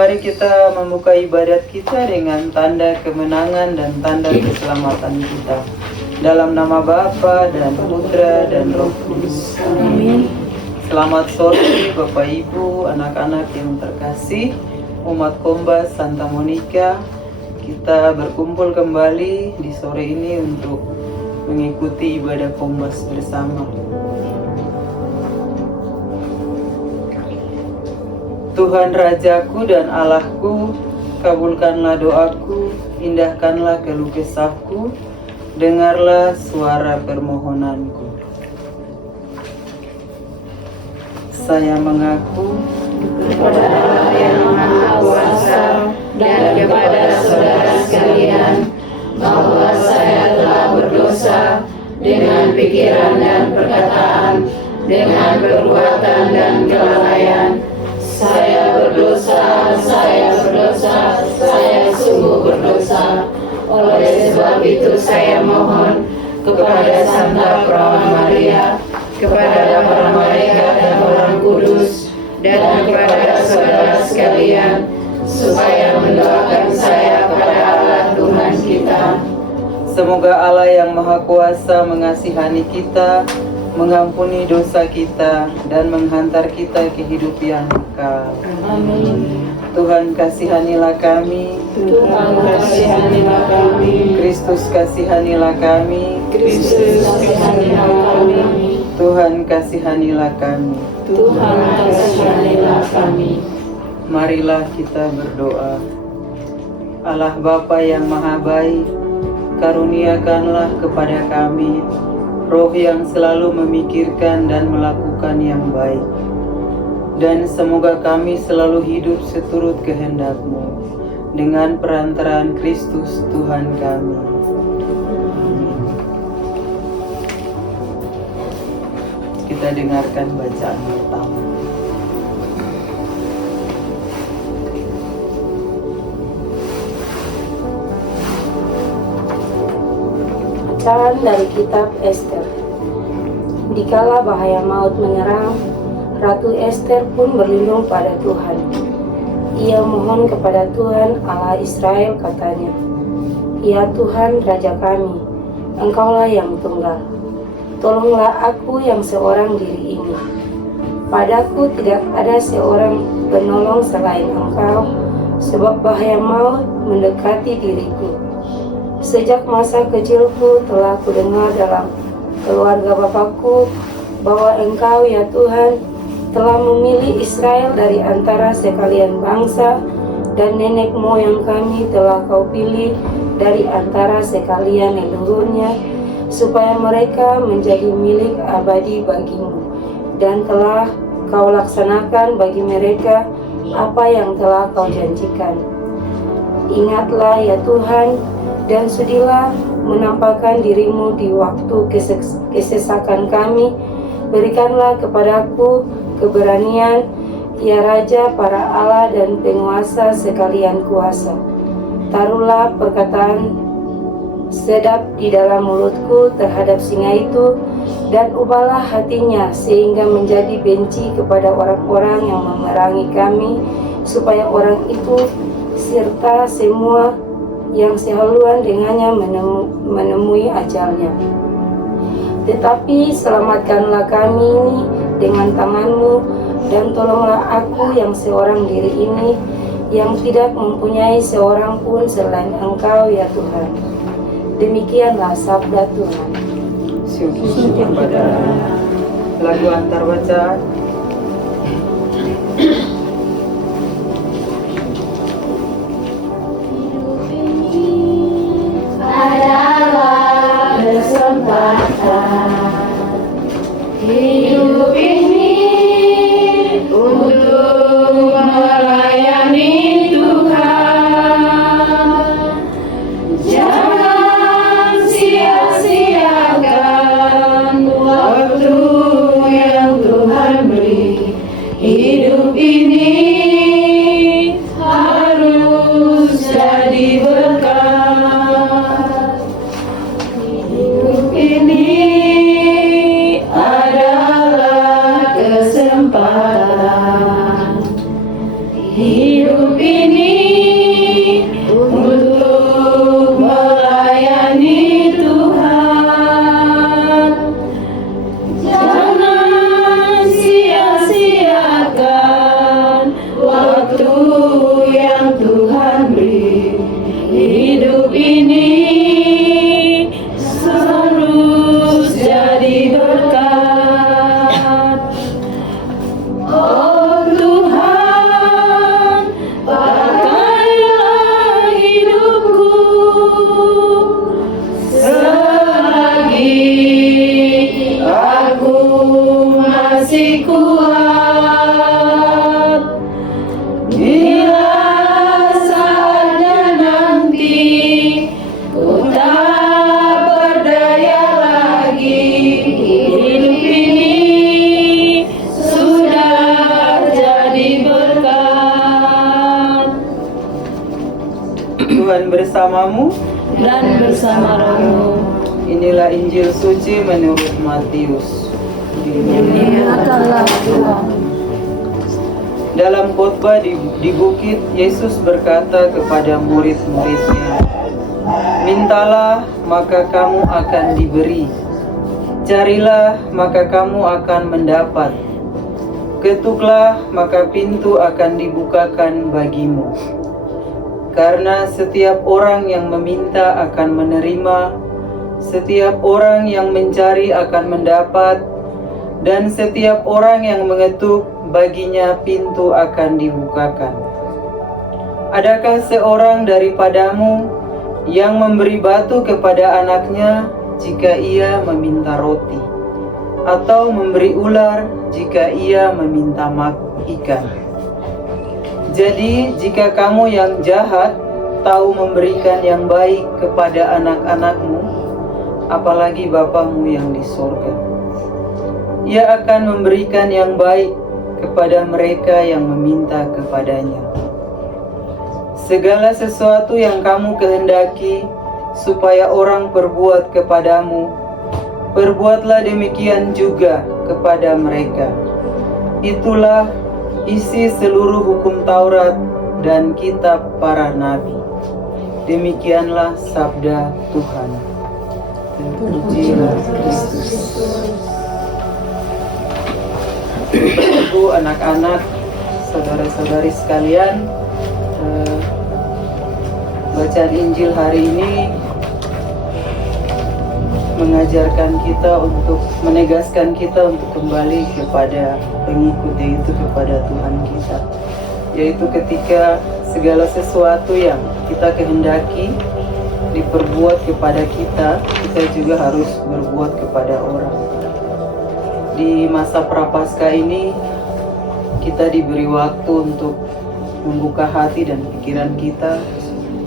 mari kita membuka ibadat kita dengan tanda kemenangan dan tanda keselamatan kita. Dalam nama Bapa dan Putra dan Roh Kudus. Amin. Selamat sore Bapak Ibu, anak-anak yang terkasih, umat Kombas Santa Monica. Kita berkumpul kembali di sore ini untuk mengikuti ibadah Kombas bersama. Tuhan Rajaku dan Allahku, kabulkanlah doaku, indahkanlah keluh kesahku, dengarlah suara permohonanku. Saya mengaku kepada Allah yang Maha Kuasa dan kepada saudara sekalian bahwa saya telah berdosa dengan pikiran dan perkataan, dengan perbuatan dan kelalaian. Saya berdosa, saya sungguh berdosa. Oleh sebab itu saya mohon kepada Santa Perawan Maria, kepada para malaikat dan orang kudus, dan kepada saudara sekalian, supaya mendoakan saya pada Allah Tuhan kita. Semoga Allah yang Maha Kuasa mengasihani kita, mengampuni dosa kita, dan menghantar kita ke hidup yang kekal. Amin. Tuhan kasihanilah kami, Tuhan kasihanilah kami, Kristus kasihanilah kami, Kristus kasihanilah kami, Tuhan kasihanilah kami. Tuhan kasihanilah kami. Marilah kita berdoa. Allah Bapa yang Maha Baik, karuniakanlah kepada kami roh yang selalu memikirkan dan melakukan yang baik. Dan semoga kami selalu hidup seturut kehendak-Mu dengan perantaraan Kristus Tuhan kami. Amin. Kita dengarkan bacaan pertama. Bacaan dari kitab Ester. Dikala bahaya maut menyerang, Ratu Ester pun berlindung pada Tuhan. Ia mohon kepada Tuhan Allah Israel, katanya, "Ya Tuhan Raja kami, Engkaulah yang tunggal. Tolonglah aku yang seorang diri ini. Padaku tidak ada seorang penolong selain Engkau, sebab bahaya maut mendekati diriku. Sejak masa kecilku telah kudengar dalam keluarga Bapakku bahwa Engkau, ya Tuhan, telah memilih Israel dari antara sekalian bangsa, dan nenek moyang kami telah Kau pilih dari antara sekalian leluhurnya, supaya mereka menjadi milik abadi bagimu, dan telah Kau laksanakan bagi mereka apa yang telah Kau janjikan. Ingatlah ya Tuhan, dan sudilah menampakkan dirimu di waktu kesesakan kami. Berikanlah kepadaku keberanian, ya Raja para Allah dan penguasa sekalian kuasa. Taruhlah perkataan sedap di dalam mulutku terhadap singa itu, dan ubahlah hatinya sehingga menjadi benci kepada orang-orang yang memerangi kami, supaya orang itu serta semua yang sehaluan dengannya menemui ajalnya. Tetapi selamatkanlah kami ini dengan tangan-Mu, dan tolonglah aku yang seorang diri ini, yang tidak mempunyai seorang pun selain Engkau, ya Tuhan." Demikianlah sabda Tuhan. Syukur kepada lagu antar bacaan. Adalah kesempatan hidup ini untuk melayani Tuhan. Jangan sia-siakan waktu yang Tuhan beri. Hidup ini masih kuat. Bila saatnya nanti ku tak berdaya lagi, hidup ini sudah jadi berkat. Tuhan bersamamu. Dan bersama rohmu. Inilah Injil suci menurut Matius. Dimuliakanlah Tuhan. Dalam khotbah di bukit, Yesus berkata kepada murid-muridnya, "Mintalah, maka kamu akan diberi. Carilah, maka kamu akan mendapat. Ketuklah, maka pintu akan dibukakan bagimu. Karena setiap orang yang meminta akan menerima, setiap orang yang mencari akan mendapat, dan setiap orang yang mengetuk, baginya pintu akan dibukakan. Adakah seorang daripadamu yang memberi batu kepada anaknya jika ia meminta roti, atau memberi ular jika ia meminta ikan? Jadi, jika kamu yang jahat tahu memberikan yang baik kepada anak-anakmu, apalagi Bapamu yang di sorga, Ia akan memberikan yang baik kepada mereka yang meminta kepadanya. Segala sesuatu yang kamu kehendaki supaya orang perbuat kepadamu, perbuatlah demikian juga kepada mereka. Itulah isi seluruh hukum Taurat dan kitab para nabi." Demikianlah sabda Tuhan. Terpujilah Kristus. Ibu, anak-anak, saudara-saudari sekalian, bacaan Injil hari ini mengajarkan kita untuk menegaskan kita untuk kembali kepada pengikut, yaitu kepada Tuhan kita, yaitu ketika segala sesuatu yang kita kehendaki diperbuat kepada kita, kita juga harus berbuat kepada orang. Di masa Prapaskah ini kita diberi waktu untuk membuka hati dan pikiran kita,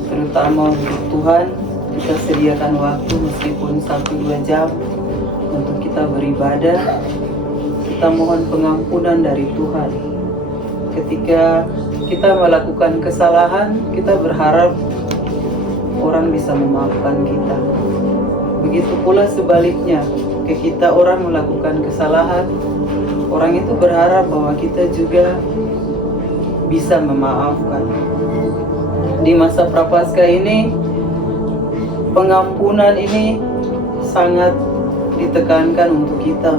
terutama untuk Tuhan. Kita sediakan waktu meskipun 1-2 jam untuk kita beribadah. Kita mohon pengampunan dari Tuhan. Ketika kita melakukan kesalahan, kita berharap orang bisa memaafkan kita. Begitu pula sebaliknya, ketika orang melakukan kesalahan, orang itu berharap bahwa kita juga bisa memaafkan. Di masa Prapaskah ini, pengampunan ini sangat ditekankan untuk kita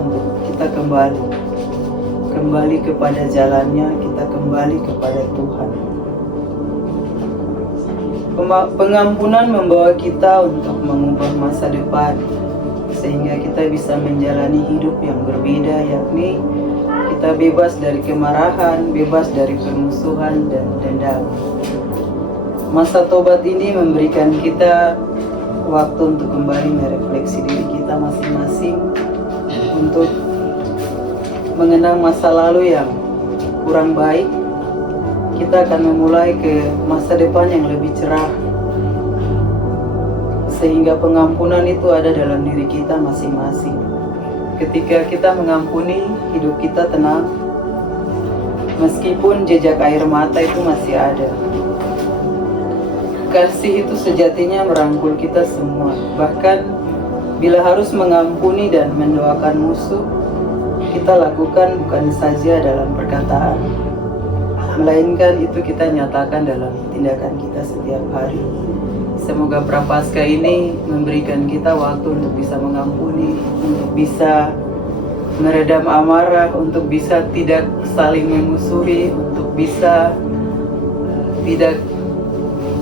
kembali kepada jalannya, kita kembali kepada Tuhan. Pengampunan membawa kita untuk mengubah masa depan, sehingga kita bisa menjalani hidup yang berbeda, yakni kita bebas dari kemarahan, bebas dari permusuhan dan dendam. Masa tobat ini memberikan kita waktu untuk kembali merefleksi diri kita masing-masing, untuk mengenang masa lalu yang kurang baik. Kita akan memulai ke masa depan yang lebih cerah, sehingga pengampunan itu ada dalam diri kita masing-masing. Ketika kita mengampuni, hidup kita tenang, meskipun jejak air mata itu masih ada. Kasih itu sejatinya merangkul kita semua. Bahkan bila harus mengampuni dan mendoakan musuh, kita lakukan bukan saja dalam perkataan, melainkan itu kita nyatakan dalam tindakan kita setiap hari. Semoga Prapaskah ini memberikan kita waktu untuk bisa mengampuni, untuk bisa meredam amarah, untuk bisa tidak saling memusuhi, untuk bisa tidak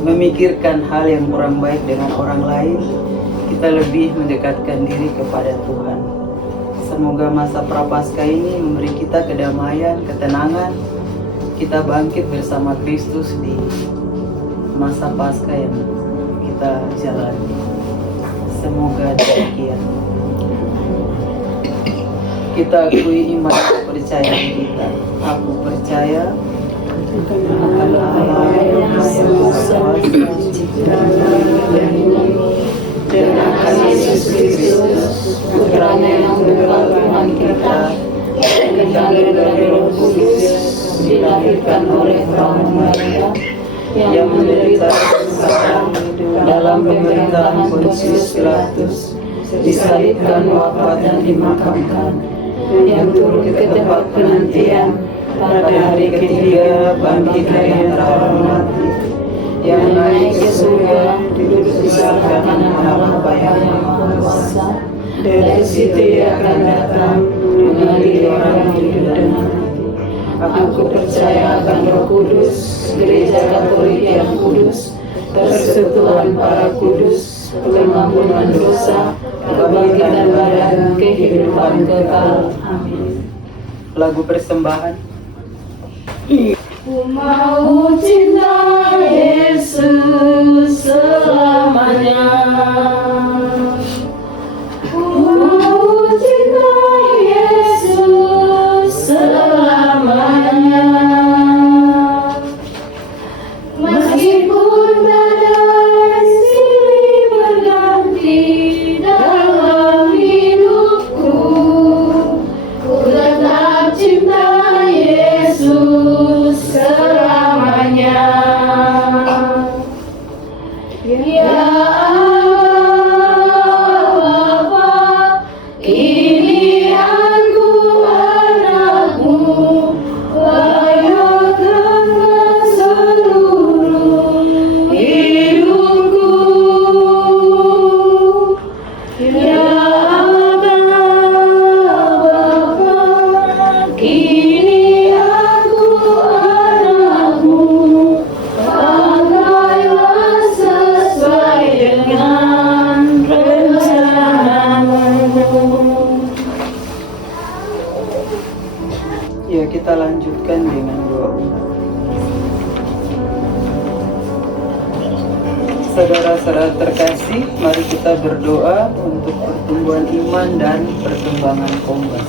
memikirkan hal yang kurang baik dengan orang lain. Kita lebih mendekatkan diri kepada Tuhan. Semoga masa Prapaskah ini memberi kita kedamaian, ketenangan. Kita bangkit bersama Kristus di masa Paskah yang kita jalani. Semoga demikian. Kita akui iman dan kepercayaan kita. Aku percaya akan Allah yang Maha Kuasa, dan akan Yesus Kristus, Putranya yang tunggal Tuhan kita, yang dikandung dari Roh Kudus, dilahirkan oleh Perawan Maria, yang menderita kesusahan dalam pemerintahan Pontius Pilatus, disalibkan, wafat dan dimakamkan, yang turun ke tempat penantian, pada hari ketiga bangkit dari antara orang mati, yang naik ke surga, duduk di sebelah kanan Allah Bapa yang Maha Kuasa. Dari situ Ia akan datang mengadili orang hidup dan mati. Aku percaya akan Roh Kudus, Gereja Katolik yang kudus, persekutuan para kudus, pengampunan dosa, kebangkitan badan, kehidupan kekal. Amin. Lagu persembahan. Ku mau cinta Yesus selamanya. Ku mau cinta Yesus selamanya. Meskipun badai silih berganti dalam hidupku, ku tetap cinta Yesus selamanya. Ya Allah Bapa, kini aku anakmu, layakkanlah seluruh hidupku. Ya Allah Bapa, kini aku anakmu, pakailah sesuai dengan rencanamu. Ya, kita lanjutkan dengan doa umat. Saudara-saudara terkasih, mari kita berdoa untuk pertumbuhan iman dan perkembangan Kombas.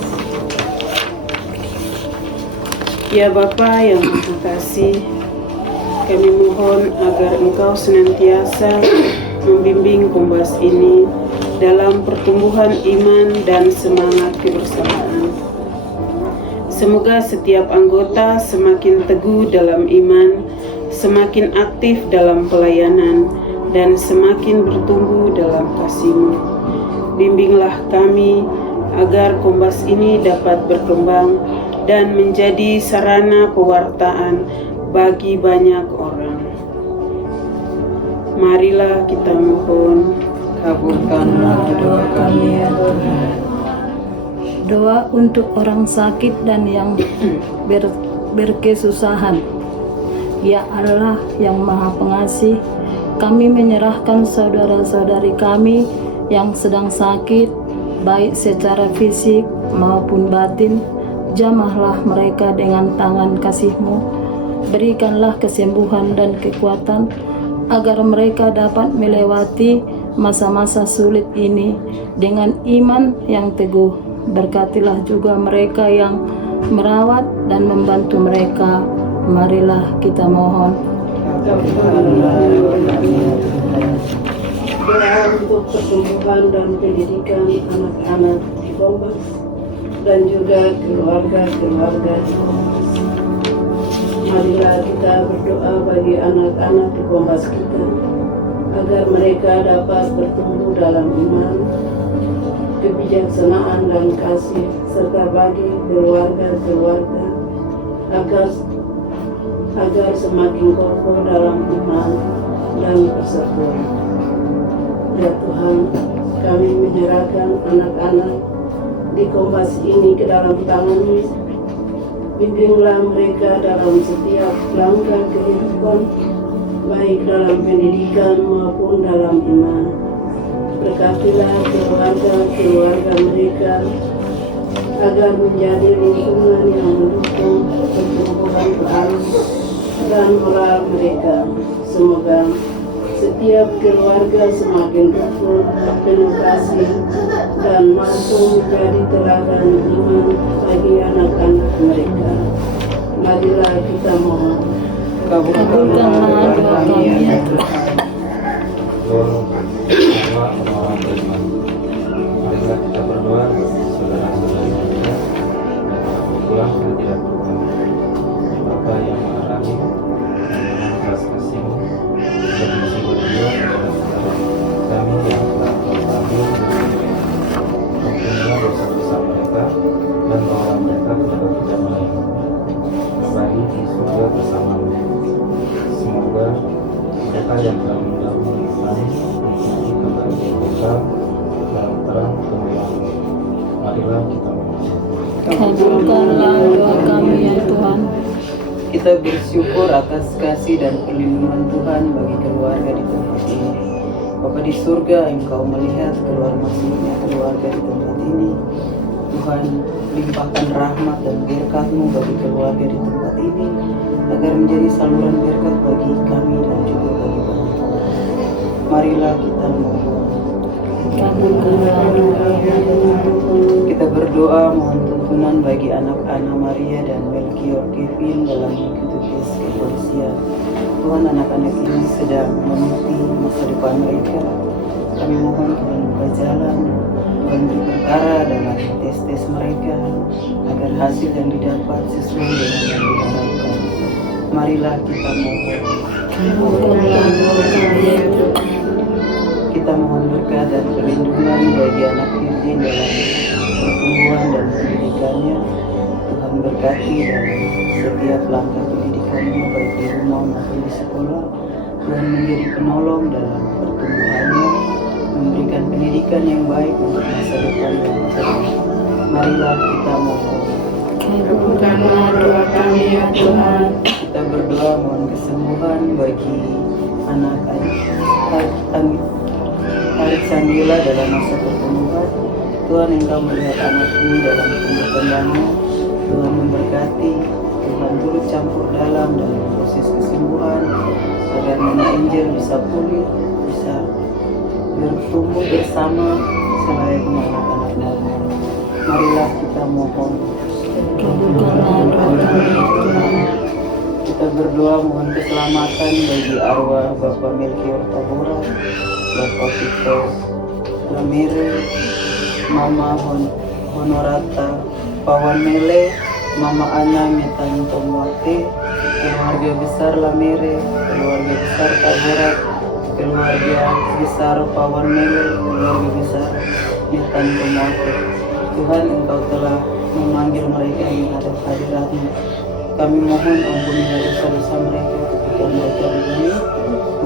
Ya Bapa yang Maha Kasih, kami mohon agar Engkau senantiasa membimbing Kombas ini dalam pertumbuhan iman dan semangat kebersamaan. Semoga setiap anggota semakin teguh dalam iman, semakin aktif dalam pelayanan, dan semakin bertumbuh dalam kasih-Mu. Bimbinglah kami agar Kombas ini dapat berkembang dan menjadi sarana pewartaan bagi banyak orang. Marilah kita mohon. Kabulkanlah doa kami ya Tuhan. Doa untuk orang sakit dan yang berkesusahan. Ya Allah yang Maha Pengasih, kami menyerahkan saudara-saudari kami yang sedang sakit, baik secara fisik maupun batin. Jamahlah mereka dengan tangan kasih-Mu. Berikanlah kesembuhan dan kekuatan agar mereka dapat melewati masa-masa sulit ini dengan iman yang teguh. Berkatilah juga mereka yang merawat dan membantu mereka. Marilah kita mohon. Doa untuk pertumbuhan dan pendidikan anak-anak di Kombas dan juga keluarga-keluarga di Kombas. Marilah kita berdoa bagi anak-anak di Kombas kita agar mereka dapat bertumbuh dalam iman, kebijaksanaan dan kasih, serta bagi keluarga-keluarga agar semakin kokoh dalam iman dan persatuan. Ya Tuhan, kami menyerahkan anak-anak di Kombas ini ke dalam tangan-Mu. Bimbinglah mereka dalam setiap langkah kehidupan, baik dalam pendidikan maupun dalam iman. Berkatilah keluarga-keluarga mereka agar menjadi lingkungan yang mendukung pertumbuhan rohani dan moral mereka. Semoga setiap keluarga semakin rukun, penuh kasih, dan mampu menjadi teladan iman bagi bagi anak-anak mereka. Marilah kita mohon. Kabulkanlah doa kami ya Tuhan. Orang beriman. Marilah kita berdoa saudara-saudari kita dan pulang yang tidak berguna. Bapa yang Maha Rahim, dengan belas kasih-Mu, dan masih berdua kepada kami yang telah terpanggil ampunilah dosa-dosa mereka dan bawa mereka ke dalam kedamaian bagi di surga bersama-Mu. Semoga mereka yang telah mendahului iman memiliki kebahagiaan kekal dalam terang kemuliaan-Mu. Marilah kita mohon. Kabulkanlah doa kami ya Tuhan. Kita bersyukur atas kasih dan perlindungan Tuhan bagi keluarga di tempat ini. Bapa di surga, Engkau melihat keluar masuknya keluarga di tempat ini. Tuhan, limpahkan rahmat dan berkat-Mu bagi keluarga di tempat ini, agar menjadi saluran berkat bagi kami dan juga bagi banyak orang. Marilah kita mohon. Kabulkanlah doa kami. Kita berdoa mohon tuntunan bagi anak Anna Maria dan Melchior Kevin dalam mengikuti tes kepolisian. Tuhan, anak-anak ini sedang menanti masa depan mereka. Kami mohon Tuhan buka jalan, Tuhan beri perkara dalam tes mereka, agar hasil yang didapat sesuai dengan yang diharapkan. Marilah kita mohon. Kabulkanlah doa kami ya Tuhan. Kita mohon berkat dan perlindungan bagi anak Virgin dalam pertumbuhan dan pendidikannya. Tuhan berkati dalam setiap langkah pendidikannya, baik di rumah maupun di sekolah. Tuhan menjadi penolong dalam pertumbuhannya, memberikan pendidikan yang baik untuk masa depan yang cerah. Marilah kita mohon. Kabulkanlah doa kami ya Tuhan. Kita berdoa mohon kesembuhan bagi anak Arik Sandila dalam masa pertumbuhan. Tuhan, Engkau melihat anak ini dalam tumbuh kembangnya. Tuhan memberkati, Tuhan turut campur dalam proses kesembuhan, agar Nana Angel bisa pulih, bisa bertumbuh bersama selayaknya anak-anak normal. Marilah kita mohon. Kabulkanlah doa kami ya Tuhan. Kita berdoa mohon keselamatan bagi arwah Bapak Melchior Tabora, Bapak Victor Lamere, Mama Honorata Pawan Mele, Mama Ana Metan Tomwate, keluarga besar Lamere, keluarga besar Tabora, keluarga besar Pawan Mele, keluarga besar Metan Tomwate. Tuhan, Engkau telah memanggil mereka menghadap hadirat-Mu. Kami mohon ampunilah dosa-dosa mereka ketika mereka di dunia.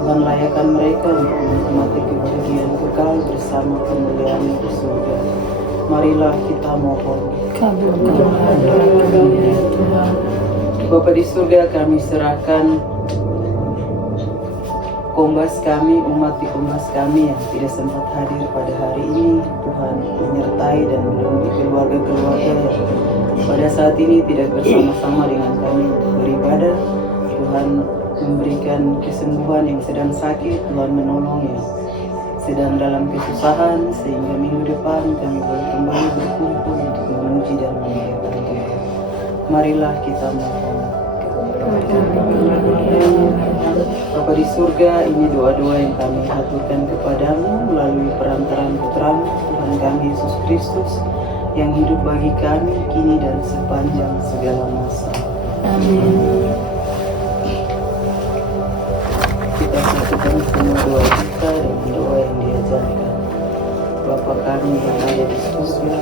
Tuhan, layakkan mereka untuk menikmati kebahagiaan kekal bersama kemuliaan di surga. Marilah kita mohon. Kabulkanlah doa kami ya Tuhan. Bapa di surga, kami serahkan kombas kami, umat di kombas kami yang tidak sempat hadir pada hari ini. Tuhan, menyertai dan melindungi keluarga-keluarga yang pada saat ini tidak bersama-sama dengan kami untuk beribadah. Tuhan, memberikan kesembuhan yang sedang sakit. Tuhan, menolong yang sedang dalam kesusahan, sehingga minggu depan kami boleh kembali berkumpul untuk memuji dan memuliakan Tuhan. Marilah kita mohon. Bapa di surga, ini doa-doa yang kami haturkan kepadamu melalui perantaraan Putra-Mu, Tuhan kami Yesus Kristus, yang hidup bagi kami kini dan sepanjang segala masa. Amin. Kita satukan semua doa kita dengan doa yang diajarkan. Bapa kami yang ada di surga,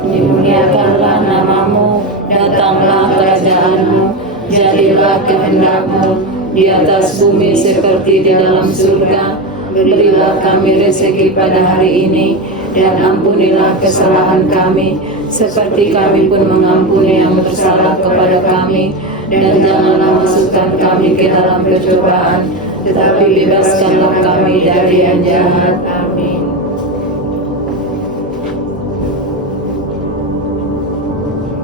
Dimuliakanlah namamu, datanglah kerajaanmu, jadilah kehendak-Mu di atas bumi seperti di dalam surga. Berilah kami rezeki pada hari ini, dan ampunilah kesalahan kami, seperti kami pun mengampuni yang bersalah kepada kami. Dan janganlah masukkan kami ke dalam percobaan, tetapi bebaskanlah kami dari yang jahat. Amin.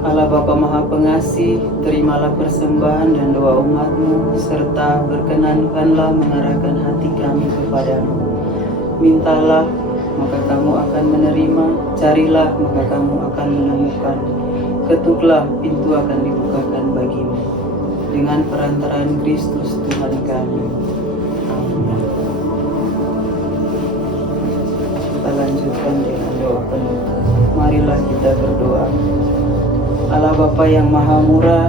Allah Bapa Maha Pengasih, terimalah persembahan dan doa umat-Mu, serta berkenankanlah mengarahkan hati kami kepadamu. Mintalah, maka kamu akan menerima, carilah, maka kamu akan menemukan, ketuklah, pintu akan dibukakan bagimu. Dengan perantaraan Kristus Tuhan kami. Amin. Kita lanjutkan dengan doa penutup. Marilah kita berdoa. Allah Bapa yang Maha Murah,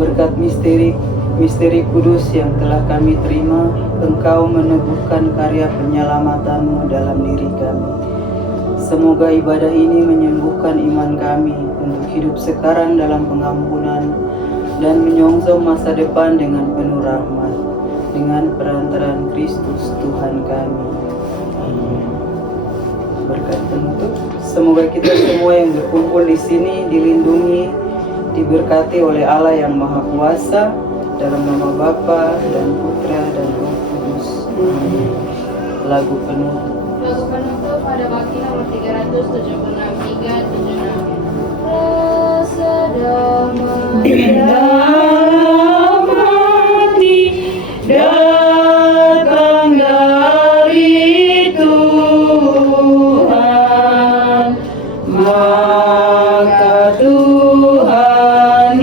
berkat misteri kudus yang telah kami terima, Engkau meneguhkan karya penyelamatan-Mu dalam diri kami. Semoga ibadah ini menyembuhkan iman kami untuk hidup sekarang dalam pengampunan dan menyongsong masa depan dengan penuh rahmat. Dengan perantaraan Kristus Tuhan kami. Amin. Berkat penutup, semoga kita semua yang berkumpul di sini dilindungi, diberkati oleh Allah yang Maha Kuasa, dalam nama Bapa dan Putra dan Roh Kudus. Amin. Lagu penutup. Lagu penutup pada baki nomor 376 Rasa damai dalam hati datang dari Tuhan, maka Tuhan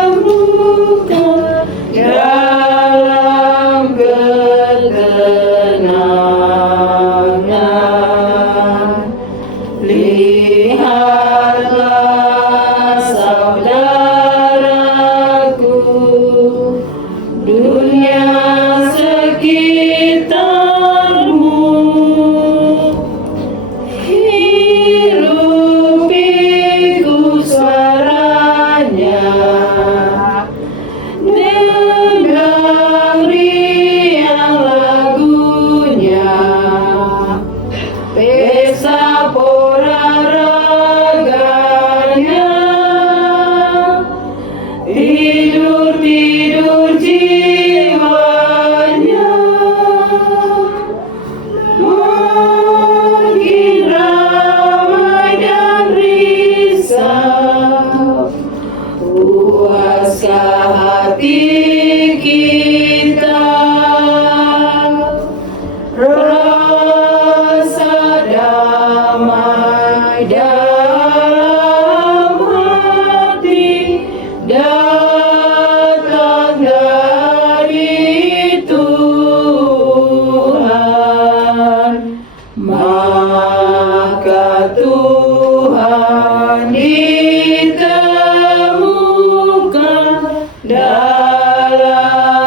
disembuhkan dalam ketenangan. Lihatlah saudaraku, dunia sekitarmu, hirup pikul suaranya, dengar riang lagunya, pesta pora raganya, tidur jiwanya, mungkin ramai dan risau, puaskah hati kita, rasa damai dalam hati datang dari Tuhan, maka Tuhan ditemukan dalam